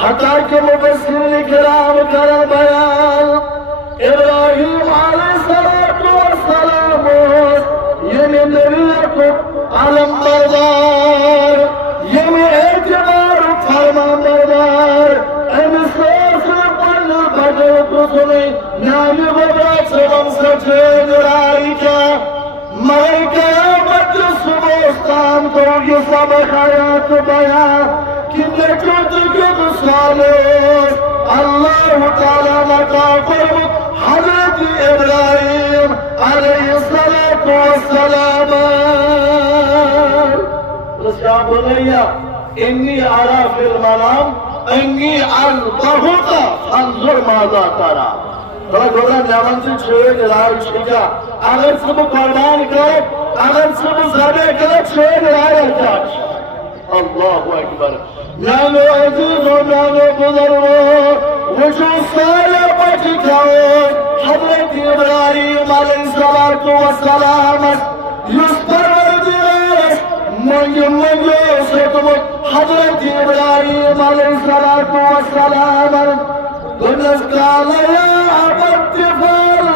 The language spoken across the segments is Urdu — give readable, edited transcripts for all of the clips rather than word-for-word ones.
حتى کہ مفسرین کرام کرن بیان ابراہیم علیہ السلام یہ نبی کو علم بردار یہ اعتبار فرما بردار امس پل بدل کو سنی نامی بدا سبم سچے رائی کا میں قیامت صبح استام تو یہ سب حیات بیان کہ نجد جد صالح اللہ تعالیٰ نکا فرمت حضرت ابراہیم علیہ السلام رسیا بنیا انی ارى في المنام انی اذبحك فانظر ماذا ترى گوڑا نیامن سے چھوڑ رائے چھوڑا اگر سب قربان کرے اگر سب زبے کرے چھوڑ رائے جاچ اللہ اکبر میانو عزیز و میانو بزرگو وشو سالے پچی کھاؤ حضرت ابراہیم علیہ السلام یس پروردگار منگو ستمت حضرت ابراہیم علیہ السلام گنس کالا یا عبد فال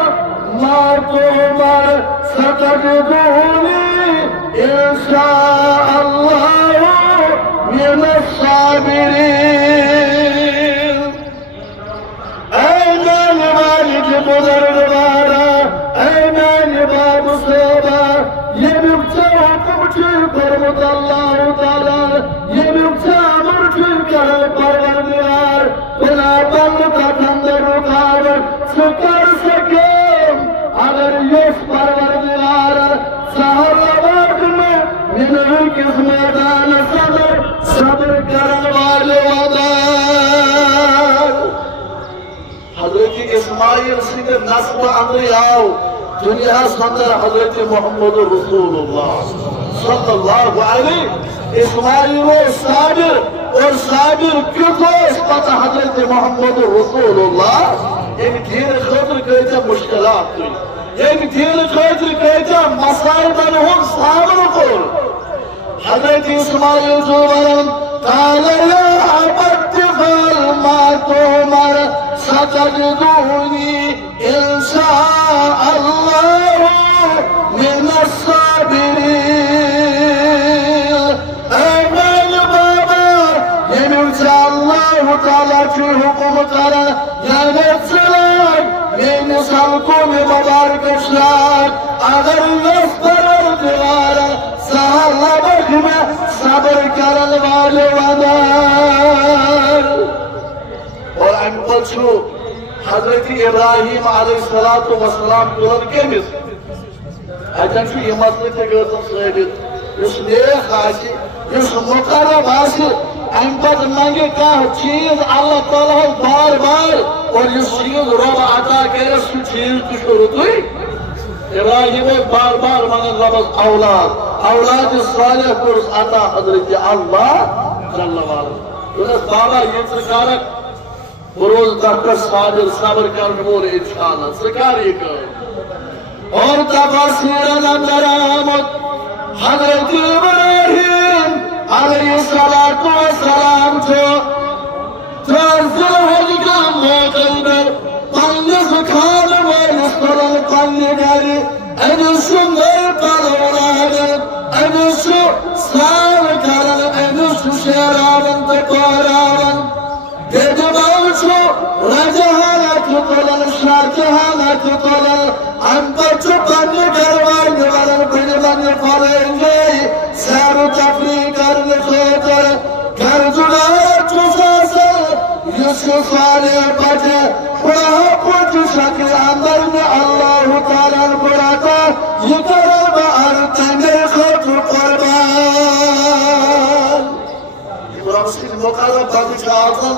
ما تمر ستجدونی انشاء اللہ من الصابرین ایمان والد بزرگوارا ایمان باب صوبہ یہ مکچہ حکم چی فرمت اللہ تعالیٰ یہ مکچہ عمر چی کرے پروردگار بلا بند کا تندر رکاوٹ سکر سکیم اگر یس پروردگار سہر وقت میں من کس میدان صبر کرن والے وادار حضرت اسماعیل سنگ نسل اندر آؤ دنیا سندر حضرت محمد رسول اللہ صلی اللہ علیہ اسماعیل و صابر اور صابر کیوں پتہ حضرت محمد رسول اللہ ایک دین خطر کہتا مشکلات ہوئی ایک دین خطر کہتا مسائل بنہم سامن کو حضرت اسماعیل جو برم قال یا عبد فال ما تمر ستجدونی انشاء اللہ من الصابرین ایمان بابا یہ ملچہ اللہ تعالیٰ کی حکم کرن یعنی سلاک یہ نسل کو میں مبارک اشلاک اگر اس طرح دیوارا سہلا بخ میں صبر کرن والے وادار اور ان پچھو حضرت ابراہیم علیہ السلام تلن کمس اتن چھ یہ مسئلہ تہ گژھن ثابت یس نیک آسی یس مقرب آسی ام پتہ منگے کانٛہہ چیز اللہ تعالیٰ بار بار اور یس چیز رب عطا کرے سہ چیز تہ چھُ رُتُے ابراہیم بار بار منگن ربس اولاد صالح کورس عطا حضرت اللہ جل وعلا بابا یہ کرک بروز ڈاکٹر صابر صبر کرنے وول انشاءاللہ سکار یہ کر اور تفسیر اندر آمد حضرت ابراہیم علیہ السلام جو ذل حج کا موقع پر پنس کھان ویس کرن پنہ گھر امس نئی پلو امس سال کرن امس شیراون تو کوراون رجحانات تلن شرجحانات تلن ام پچ پنہ گھر والن ونن بن فرن گئی سیر و تفریح کرنے خاطر گھر جڑا چوساسل یس صالح بچے بڑا پوچھ شکل اندر میں اللہ تعالیٰ بڑھاتا یہ کرب ارتنے خاطر قربان رب سن مقرب بچ آسن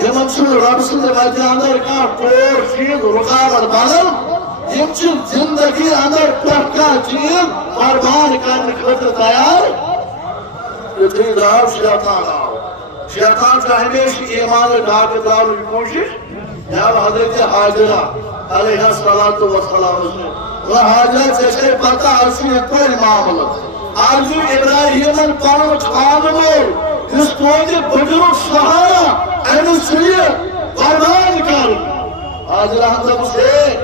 یمن رب سن وجہ اندر کا طور چیز رکاوٹ بنن یم زندگی اندر پہ چیز قربان کرنے خاطر تیار یتھی دار شیطان کا ہمیشہ ایمان ڈاک دار کی کوشش جب حضرت حاجرہ علیہ السلام وہ حاجر سے پتہ اسی پر معاملہ آج ابراہیم پن خان مول اس کو بزرگ سہارا وزیر اعظم صاحب سے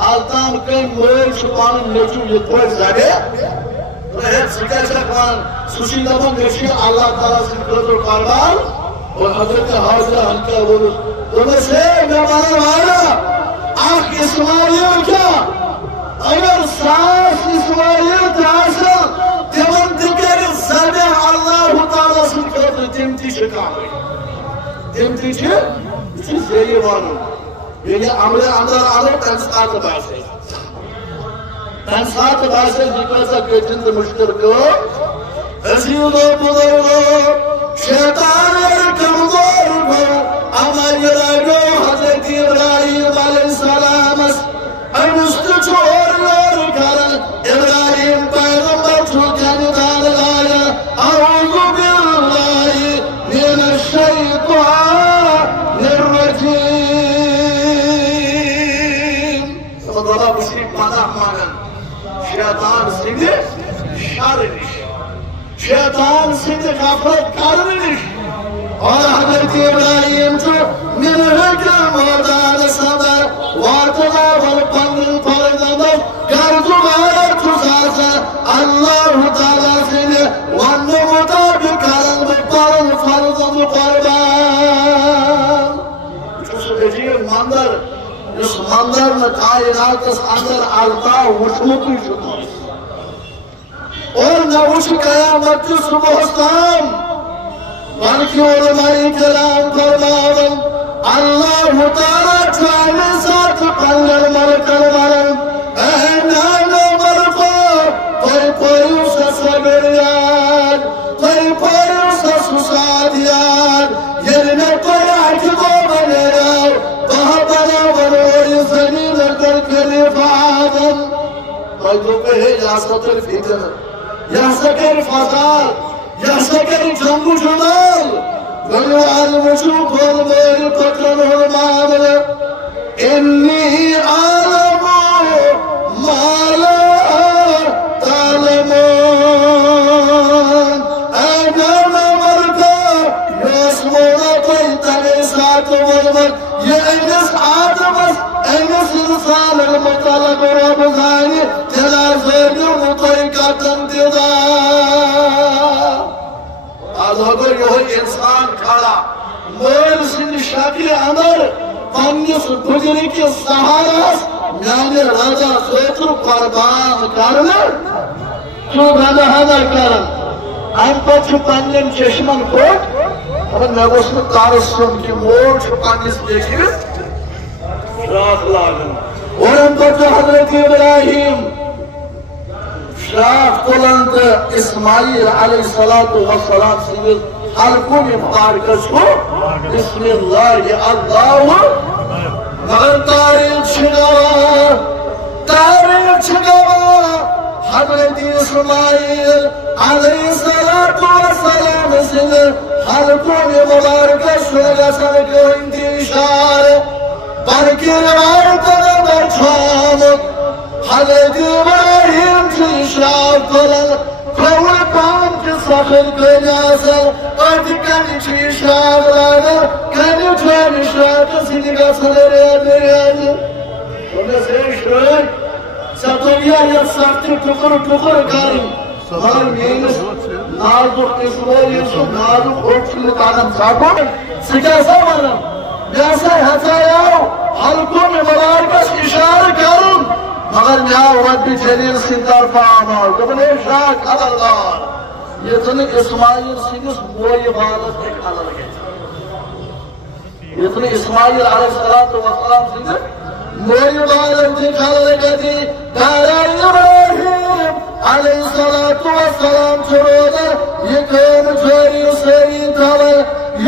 آلتان کئی مویل شپان نیچو یہ کوئی زیادہ رہت سکر شکوان سوشی دبن نیچی اللہ تعالیٰ سے قدر قربان اور حضرت حاضرہ ہنکہ بولو تمہیں سے میں مانا مانا آنکھ اسماعیل کیا اگر ساس اسماعیل تحصل تمن تکر زیادہ اللہ تعالیٰ سے قدر تمتی شکام گئی تمتی زیری وانو یعنی عمل اندر تنسات باسے ذکر سا کچند مشکر کو عزیز و بزرگو شیطان کمزور کو عمل راگو حضرت ابراہیم علیہ السلام انست چھوڑ لور کرن ابراہیم پیغمبر چھوکن دار لایا اعوذ باللہ من الشیطان الرجیم سبحان اللہ بشری پناہ مانن شیطان سندھ شر نش شیطان سندھ غفلت کرن نش اور حضرت ابراہیم چھو من حکم ودان صبر واتنا والپنگل پردمت گرد غیر تساسا اللہ تعالیٰ سندھ ون مطابق کرن بپرن فرزن قربان چھو عجیب مندر اس مندر میں کائنات اس اندر علتا وشمکی شکر اور نوش قیامت صبح اسلام بلکہ علماء کرام فرماون اللہ تعالیٰ چاہنے ساتھ پنگر مرکل مرن اہنانا مرکو کوئی اسا سگر یاد کوئی اسا سساد یاد یعنی میں کوئی عجبو بنے راو بہبنا ونوری زمین کر خلیفہ آدم کوئی تو کہے یا سکر فتن یا سکر فضال یا سکر جنگو جمال ولو علمشوک والمیر پکرن والمعامل انی عالم ما لا تعلمون اگرنا مرکا یسمونا کوئی تنیسات والمر یہ انس آدم انس انسان المطلب رب غانی تلازین مطلقات انتظار اگر یہ انسان کھڑا مول سن شکل اندر پنس گجری کے سہارا میانے راجا خیطر قربان کرنا کیوں گانا حضر کرن ام پت پنن چشمن کوٹ اور میں اس میں تارسن کی موڑ پنس دیکھیں شراک لاغن اور ام پت حضرت ابراہیم شراف تلند اسماعیل علیہ السلام سنگل حلقوں میں مبارکت ہو بسم اللہ اللہ مگر تاریخ چھگوا حضرت اسماعیل علیہ السلام سنگل حلقوں میں مبارکت شرگا سنگل انتشار برکی روایت نمبر چھامت حضرت ابراہیم کی شراف تلند کوئی پام کے سخر کنی آسل اٹھ کنی چی شراف لاغر کنی چوانی شراف سنگا سنر ریاض انہیں سے شراف ستویا یا سختی ٹکر کاری مگر مینس نازک اسمولی سو نازک اوٹشلی تانم ساکو سکا سا مرم جیسے ہتایاو حلقوں میں مبارکس اشار کرم مگر میاں ربی جلیل سی طرف آمال دبنے شاہ خبردار یہ تنی اسماعیل سنگس موئی والد ایک حلال گئے یہ تنی اسماعیل علیہ السلام سنگس موئی والد ایک حلال گئے دارا ابراہیم علیہ السلام چھوڑا یہ کون چھوڑی سری تھوڑا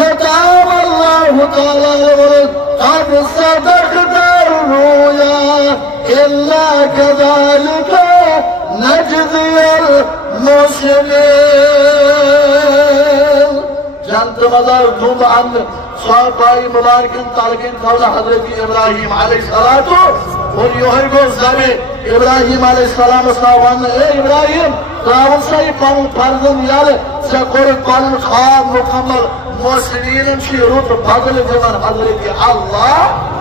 یتام اللہ تعالیٰ ورد قد صدقت الرؤيا إلا كذلك نجزي المحسنين جانت مدار دھوم عن صاحب بائی مبارکن تالکن قول حضرت ابراہیم علیہ السلام اور یہ گو زمین ابراہیم علیہ السلام صاحب اے ابراہیم راول سائی پاؤں فرزن یال سے قرد قانون خواب مکمل محسنین شی روح بدل دیوان حضرت اللہ